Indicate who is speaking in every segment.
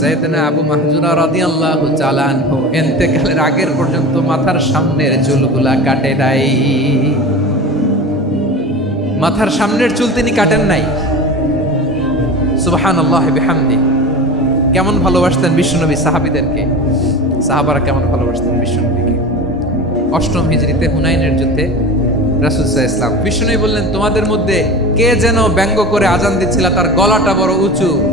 Speaker 1: সৈয়দনা আবু মাহজুরা রাদিয়াল্লাহু তাআলা আনহু ইন্তেকালের আগের পর্যন্ত মাথার সামনের চুলগুলা কাটে নাই। মাথার সামনের চুল তিনি কাটেন নাই। সুবহানাল্লাহ বিহামদি। কেমন ভালোবাসতেন বিশ্বনবী সাহাবীদেরকে? সাহাবারা কেমন ভালোবাসতেন বিশ্বনবীকে? অষ্টম হিজরিতে হুনাইনের যুদ্ধে রাসুলসাহ ইসলাম বিষ্ণুই বললেন, তোমাদের মধ্যে কে যেন ব্যঙ্গ করে আজান দিচ্ছিল, তার গলাটা বড় উঁচু।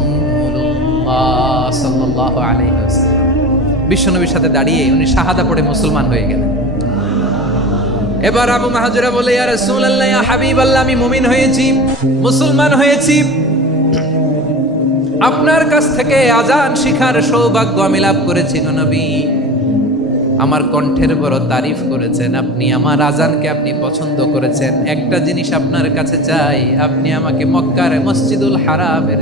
Speaker 1: সাল্লাল্লাহু আলাইহি বিশ্বনবীর সাথে দাঁড়িয়ে উনি শাহাদা পড়ে মুসলমান হয়ে গেলেন। এবার আবু মাহাজুরা বলে, ইয়া রাসূলুল্লাহ, ইয়া হাবিবাল্লাহ, আমি মুমিন হয়েছি, মুসলমান হয়েছি। আপনার কাছ থেকে আজান শিখার সৌভাগ্য আমি লাভ করেছি নবী। আমার কণ্ঠের বড় তারিফ করেছেন, আপনি আমার আজানকে আপনি পছন্দ করেছেন। একটা জিনিস আপনার কাছে চাই, আপনি আমাকে মক্কার মসজিদুল হারামের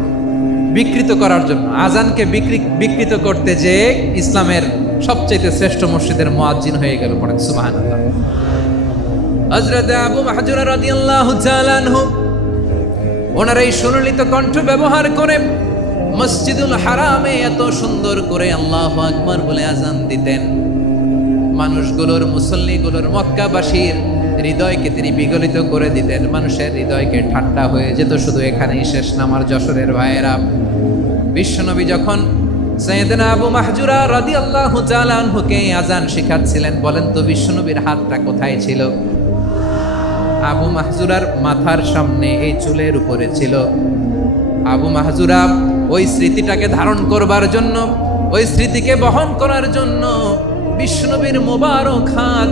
Speaker 1: বিকৃত করার জন্য। আজানকে বিকৃ, বিকৃত করতে যে ইসলামের সবচাইতে শ্রেষ্ঠ মসজিদের মুয়াজ্জিন হয়ে গেল পড়েন, সুবহানাল্লাহ। হযরত আবু মাহজুরা রাদিয়াল্লাহু তাআলা আনহু, ওনার এই সুললিত কণ্ঠ ব্যবহার করে মসজিদুল হারামে এত সুন্দর করে আল্লাহ আকবার বলে আজান দিতেন। মানুষগুলোর মুসল্লিগুলোর মক্কাবাসীর হৃদয়কে তিনি বিগলিত করে দিতেন। মানুষের হৃদয়কে ঠান্ডা হয়ে যেত শুধু এখানেই শেষ নামার যশোরের ভাইয়েরা। বিশ্বনবী যখন সৈয়দনা আবু মাহজুরা রাদি আল্লাহ আনহুকে আজান শিখাচ্ছিলেন, বলেন, তো বিশ্বনবীর হাতটা কোথায় ছিল? আবু মাহজুরার মাথার সামনে এই চুলের উপরে ছিল। আবু মাহজুরা ওই স্মৃতিটাকে ধারণ করবার জন্য, ওই স্মৃতিকে বহন করার জন্য বিষ্ণুবীর মোবারক হাত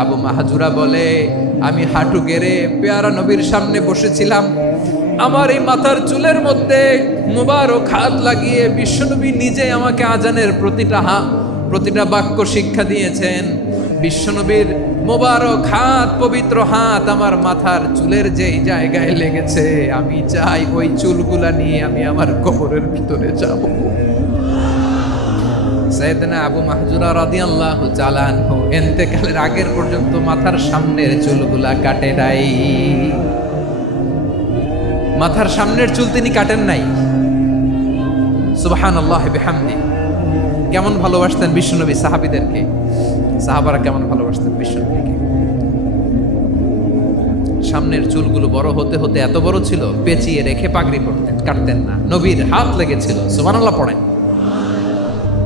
Speaker 1: আবু মাহাজুরা বলে, আমি হাঁটু গেড়ে পেয়ারা নবীর সামনে বসেছিলাম। আমার এই মাথার চুলের মধ্যে মুবারক হাত লাগিয়ে বিশ্বনবী নিজে আমাকে আজানের প্রতিটা হা, প্রতিটা বাক্য শিক্ষা দিয়েছেন। বিশ্বনবীর মোবারক হাত, পবিত্র হাত আমার মাথার চুলের যেই জায়গায় লেগেছে, আমি চাই ওই চুলগুলা নিয়ে আমি আমার কবরের ভিতরে যাব। সৈয়দনা আবু মাহজুরা রাদিয়াল্লাহু আগের পর্যন্ত মাথার সামনের চুলগুলা কাটে নাই। মাথার সামনের চুল তিনি কাটেন নাই। কেমন ভালোবাসতেন বিশ্বনবী সাহাবীদেরকে? সাহাবারা কেমন ভালোবাসতেন বিশ্বনবীকে? সামনের চুলগুলো বড় হতে হতে এত বড় ছিল, পেঁচিয়ে রেখে পাগড়ি পরতেন কাটতেন না। নবীর হাত লেগেছিল, সুবহানাল্লাহ পড়েন।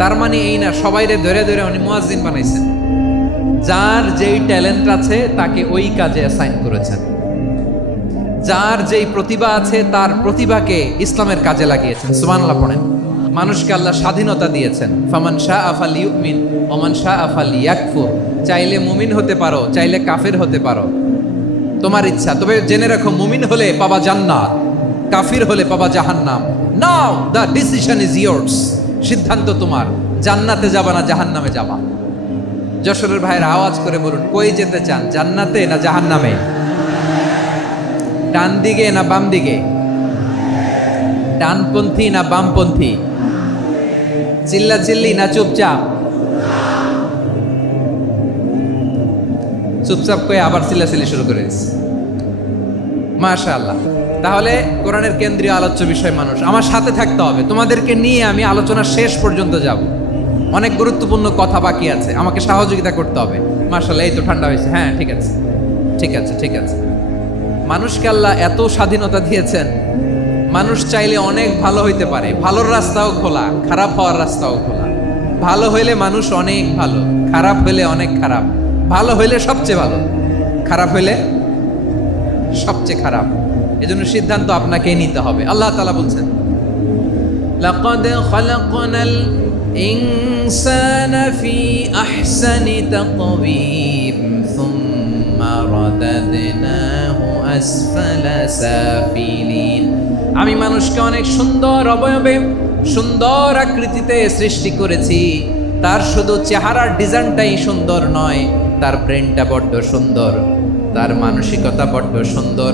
Speaker 1: তার মানে এই না সবাইরে ধরে ধরে উনি মুয়াজ্জিন বানাইছেন যার যেই ট্যালেন্ট আছে, তাকে ওই কাজে অ্যাসাইন করেছেন যার যেই প্রতিভা আছে, তার প্রতিভাকে ইসলামের কাজে লাগিয়েছেন। সুবহানাল্লাহ পড়েন। মানুষকে আল্লাহ স্বাধীনতা দিয়েছেন। ফামান শাহ আফাল ইউমিন ওমান শাহ আফাল ইয়াকফুর চাইলে মুমিন হতে পারো, চাইলে কাফের হতে পারো। তোমার ইচ্ছা। তবে জেনে রাখো, মুমিন হলে পাবা জান্নাত, কাফির হলে পাবা জাহান্নাম। Now the decision is yours সিদ্ধান্ত তোমার, জান্নাতে যাবা না জাহান্নামে যাবা? যশোরের ভাইয়ের আওয়াজ করে বলুন, কই যেতে চান, জান্নাতে না জাহান্নামে? ডান দিকে না বাম দিকে? ডানপন্থী না বামপন্থী? চিল্লা চিল্লি না চুপচাপ? চুপচাপ করে আবার চিল্লাচিল্লি শুরু করে দিচ্ছে মাশা আল্লাহ তাহলে কোরআনের কেন্দ্রীয় আলোচ্য বিষয় মানুষ। আমার সাথে থাকতে হবে। তোমাদেরকে নিয়ে আমি আলোচনা শেষ পর্যন্ত যাব। অনেক গুরুত্বপূর্ণ কথা বাকি আছে। আমাকে সহযোগিতা করতে হবে। মাশাল্লাহ এই তো ঠান্ডা হয়েছে। হ্যাঁ ঠিক আছে। ঠিক আছে ঠিক আছে। মানুষকে আল্লাহ এত স্বাধীনতা দিয়েছেন। মানুষ চাইলে অনেক ভালো হইতে পারে। ভালোর রাস্তাও খোলা, খারাপ হওয়ার রাস্তাও খোলা। ভালো হইলে মানুষ অনেক ভালো, খারাপ হইলে অনেক খারাপ। ভালো হইলে সবচেয়ে ভালো। খারাপ হইলে সবচেয়ে খারাপ। এজন্য সিদ্ধান্ত আপনাকেই নিতে হবে আল্লাহ তালা বলছেন لقد خلقنا الإنسان في أحسن تقويم ثم رددناه أسفل سافلين আমি মানুষকে অনেক সুন্দর অবয়বে সুন্দর আকৃতিতে সৃষ্টি করেছি তার শুধু চেহারার ডিজাইনটাই সুন্দর নয় তার ব্রেনটা বড্ড সুন্দর তার মানসিকতা বড্ড সুন্দর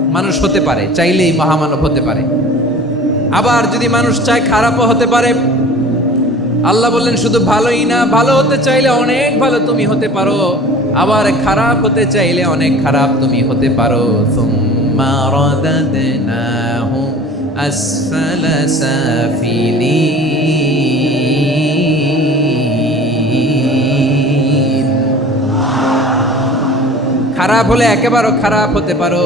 Speaker 1: মানুষ হতে পারে, চাইলেই মহামানব হতে পারে। আবার যদি মানুষ চায় খারাপও হতে পারে, আল্লাহ বললেন, শুধু ভালোই না, ভালো হতে চাইলে অনেক ভালো তুমি হতে পারো, আবার খারাপ হতে চাইলে অনেক খারাপ তুমি হতে পারো। খারাপ হলে একেবারে খারাপ হতে পারো।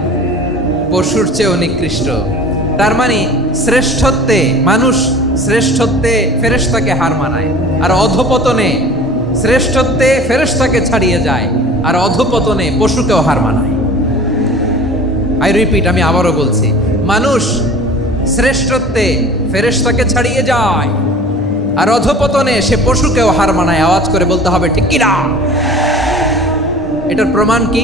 Speaker 1: পশুর চেয়েও নিকৃষ্ট। তার মানে শ্রেষ্ঠত্বে মানুষ শ্রেষ্ঠত্বে ফেরেশতাকে হার মানায়, আর অধপতনে শ্রেষ্ঠত্বে ফেরেশতাকে ছাড়িয়ে যায়, আর অধপতনে পশুকেও হার মানায়। আই রিপিট আমি আবারও বলছি, মানুষ শ্রেষ্ঠত্বে ফেরেশতাকে ছাড়িয়ে যায়, আর অধপতনে সে পশুকেও হার মানায়। আওয়াজ করে বলতে হবে, ঠিক কিনা এটার প্রমাণ কি?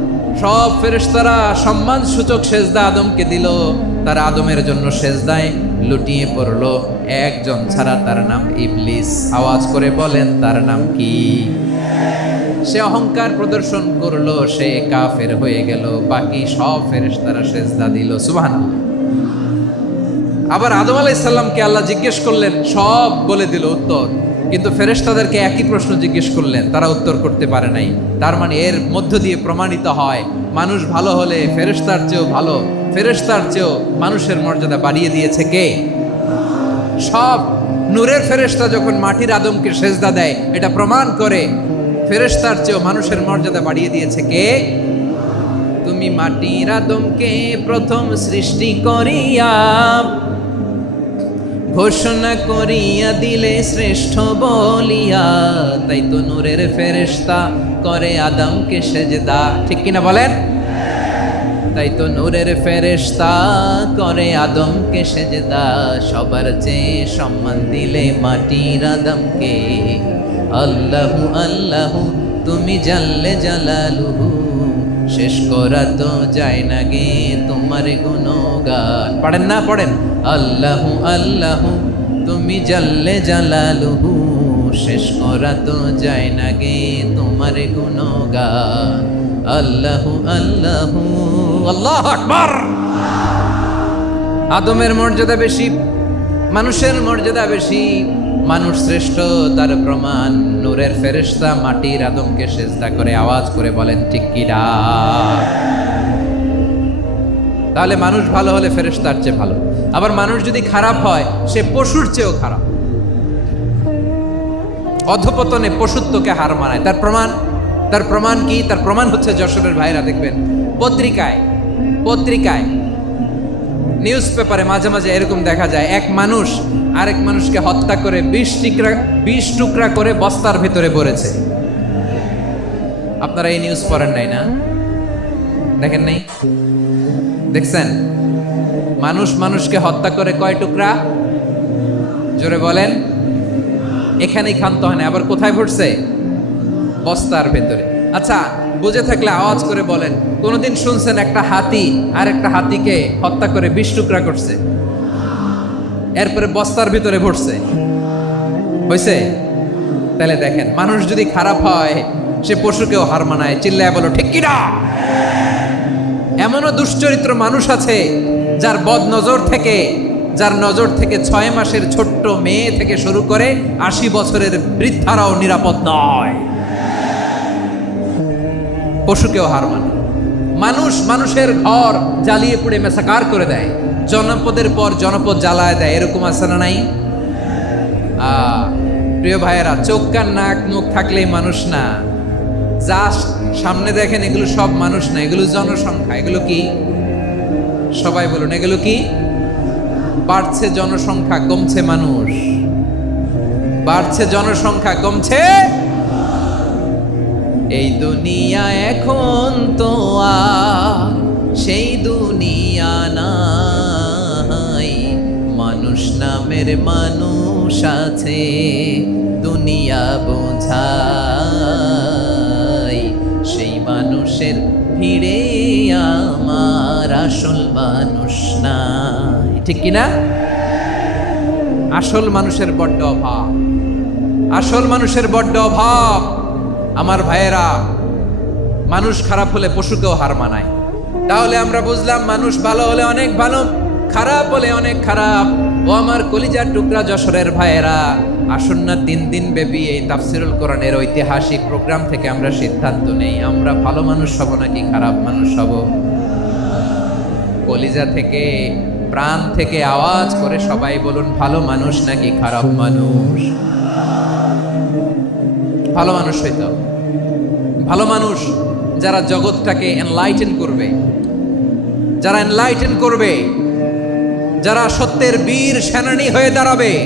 Speaker 1: সব ফেরেশতারা সম্মান সূচক সেজদা আদমকে দিল। তার আদমের জন্য সেজদায় লুটিয়ে পড়ল। একজন ছাড়া তার নাম ইবলিস। আওয়াজ করে বলেন, তার নাম কি? সে অহংকার প্রদর্শন করল, সে কাফের হয়ে গেল। বাকি সব ফেরেশতারা সেজদা দিল। সুবহানাল্লাহ। আবার আদম আলাইসাল্লামকে আল্লাহ জিজ্ঞেস করলেন, সব বলে দিল উত্তর। কিন্তু ফেরেশতাদেরকে একই প্রশ্ন জিজ্ঞেস করলেন, তারা উত্তর করতে পারে নাই। তার মানে এর মধ্য দিয়ে প্রমাণিত হয়, মানুষ ভালো হলে ফেরেশতার চেয়েও ভালো, ফেরেশতার চেয়েও মানুষের মর্যাদা বাড়িয়ে দিয়েছে কে? সব নূরের ফেরেশতা যখন মাটির আদমকে সেজদা দেয়, এটা প্রমাণ করে ফেরেশতার চেয়েও মানুষের মর্যাদা বাড়িয়ে দিয়েছে কে? তুমি মাটির আদমকে প্রথম সৃষ্টি করিয়া ঘোষণা করিয়া দিলে শ্রেষ্ঠ বলিয়া, তাই তো নূরের ফেরেশতা করে আদমকে সেজদা। ঠিক কিনা বলেন? তাই তো নূরের ফেরেশতা করে আদমকে সেজদা। সবার চেয়ে সম্মান দিলে মাটির আদমকে। আল্লাহু আল্লাহু, তুমি জানলে জালালুহু। শেষ করা তো যায় না গে তোমার গুণগান। পড়েন না? পড়েন। আল্লাহু আল্লাহু, তুমি জানলে জালালুহু, শেষ করা তো যায় না গে তোমার গুণগান। আল্লাহু আল্লাহু, আল্লাহ আকবার! আদমের মর্যাদা বেশি, মানুষের মর্যাদা বেশি, মানুষ শ্রেষ্ঠ তার প্রমাণ। নূরের ফেরেশতা মাটির আদমকে সেজদা করে আওয়াজ করে বলেন, ঠিক কিরা তাহলে মানুষ ভালো হলে ফেরেশতার চেয়ে ভালো। আবার মানুষ যদি খারাপ হয়, সে পশুর চেয়েও খারাপ। অধপতনে পশুত্বকে হার মানায়। তার প্রমাণ? তার প্রমাণ কি? তার প্রমাণ হচ্ছে যশোরের ভাইরা দেখবেন। পত্রিকায় পত্রিকায়, নিউজ পেপারে মাঝে মাঝে এরকম দেখা যায়, এক মানুষ আরেক মানুষকে হত্যা করে বিশ টুকরা বিশ টুকরা করে বস্তার ভেতরে পড়েছে আপনারা এই নিউজ পড়েন নাই না? দেখেন নাই? দেখছেন? মানুষ মানুষকে হত্যা করে কয় টুকরা? জোরে বলেন। এখানেই ক্ষান্ত হয় না, আবার কোথায় পড়ছে বস্তার ভেতরে। আচ্ছা বুঝে থাকলে আওয়াজ করে বলেন, কোনোদিন শুনছেন একটা হাতি আর একটা হাতিকে হত্যা করে বিশ টুকরা করছে? এরপরে বস্তার ভিতরে ভরছে। হয়েছে তাহলে দেখেন, মানুষ যদি খারাপ হয়, সে পশুকেও হার মানায়। চিল্লায় বলো, ঠিক কিনা? এমনও দুশ্চরিত্র মানুষ আছে যার বদ নজর থেকে, যার নজর থেকে ছয় মাসের ছোট্ট মেয়ে থেকে শুরু করে আশি বছরের বৃদ্ধারাও নিরাপদ নয়। পশুকেও হার মানে। মানুষ মানুষের ঘর জ্বালিয়ে পুড়ে মেসাকার করে দেয়। জনপদের পর জনপদ জ্বালায় দেয়, এরকম আছে না নাই? প্রিয় ভাইয়েরা, চোখ কান নাক মুখ থাকলেই মানুষ না। যা সামনে দেখেন, এগুলো সব মানুষ না, এগুলো জনসংখ্যা। এগুলো কি? সবাই বলুন, এগুলো কি? বাড়ছে জনসংখ্যা, কমছে মানুষ। বাড়ছে জনসংখ্যা, কমছে এই দুনিয়া এখন তো আর সেই দুনিয়া নাই। মানুষ নামের মানুষ আছে, দুনিয়া সেই মানুষের ভিড়ে আমার আসল মানুষ নাই। ঠিক কিনা? আসল মানুষের বড্ড অভাব। আসল মানুষের বড্ড অভাব। আমার ভাইয়েরা, মানুষ খারাপ হলে পশুকেও হার মানায়। তাহলে আমরা বুঝলাম মানুষ ভালো হলে অনেক ভালো, খারাপ হলে অনেক খারাপ। ও আমার কলিজার টুকরা যশোরের ভাইয়েরা। আসুন না তিন দিন ব্যাপী এই তাফসিরুল কোরআনের ঐতিহাসিক প্রোগ্রাম থেকে আমরা সিদ্ধান্ত নেই। আমরা ভালো মানুষ হব নাকি খারাপ মানুষ হব? কলিজা থেকে, প্রাণ থেকে আওয়াজ করে সবাই বলুন, ভালো মানুষ নাকি খারাপ মানুষ? ভালো মানুষ হইতে। ভালো মানুষ যারা জগৎটাকে এনলাইটেন করবে, যারা এনলাইটেন করবে, যারা সত্যের বীর সেনানী হয়ে দাঁড়াবে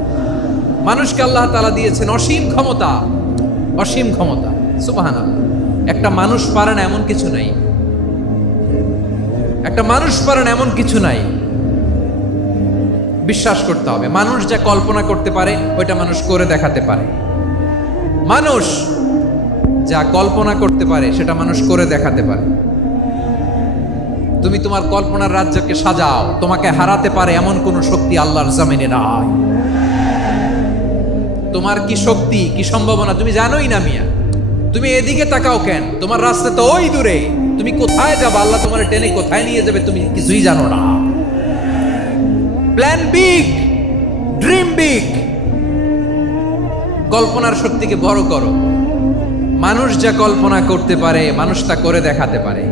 Speaker 1: মানুষকে আল্লাহ তালা দিয়েছেন অসীম ক্ষমতা। অসীম ক্ষমতা। সুবহানাল্লাহ। একটা মানুষ পারে না এমন কিছু নাই। একটা মানুষ পারে না এমন কিছু নাই। বিশ্বাস করতে হবে। মানুষ যা কল্পনা করতে পারে, ওইটা মানুষ করে দেখাতে পারে। মানুষ যা কল্পনা করতে পারে, সেটা মানুষ করে দেখাতে পারে। তুমি তোমার কল্পনার রাজ্যকে সাজাও। তোমাকে হারাতে পারে এমন কোন শক্তি আল্লাহর জামিনে নাই। তোমার কি শক্তি, কি সম্ভাবনা? তুমি জানোই না মিয়া। তুমি এদিকে তাকাও কেন? তোমার রাস্তা তো ওই দূরে। তুমি কোথায় যাবে? আল্লাহ তোমার টেনে কোথায় নিয়ে যাবে তুমি কিছুই জানো না। প্ল্যান বিগ ড্রিম বিগ কল্পনার শক্তিকে বড় করো। মানুষ যা কল্পনা করতে পারে, মানুষ তা করে দেখাতে পারে।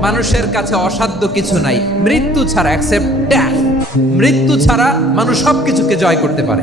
Speaker 1: মানুষের কাছে অসাধ্য কিছু নাই। মৃত্যু ছাড়া অ্যাকসেপ্ট মৃত্যু ছাড়া মানুষ সব কিছুকে জয় করতে পারে।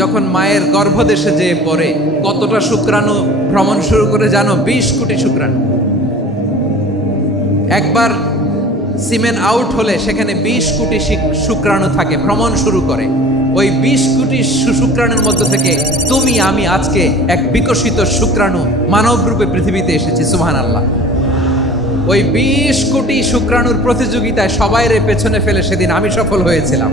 Speaker 1: যখন মায়ের গর্ভদেশে যেয়ে পড়ে, কতটা শুক্রাণু ভ্রমণ শুরু করে জানো? বিশ কোটি শুক্রাণু। একবার সিমেন্ট আউট হলে সেখানে বিশ কোটি শুক্রাণু থাকে, ভ্রমণ শুরু করে। ওই বিশ কোটি শুক্রাণুর মধ্যে থেকে তুমি, আমি আজকে এক বিকশিত শুক্রাণু মানবরূপে পৃথিবীতে এসেছি সুহান আল্লাহ ওই বিশ কোটি শুক্রাণুর প্রতিযোগিতায় সবাই রে পেছনে ফেলে সেদিন আমি সফল হয়েছিলাম।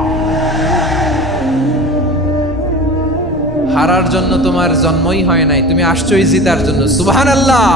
Speaker 1: হারার জন্য তোমার জন্মই হয় নাই। তুমি আসছোই জিতার জন্য। সুবাহ আল্লাহ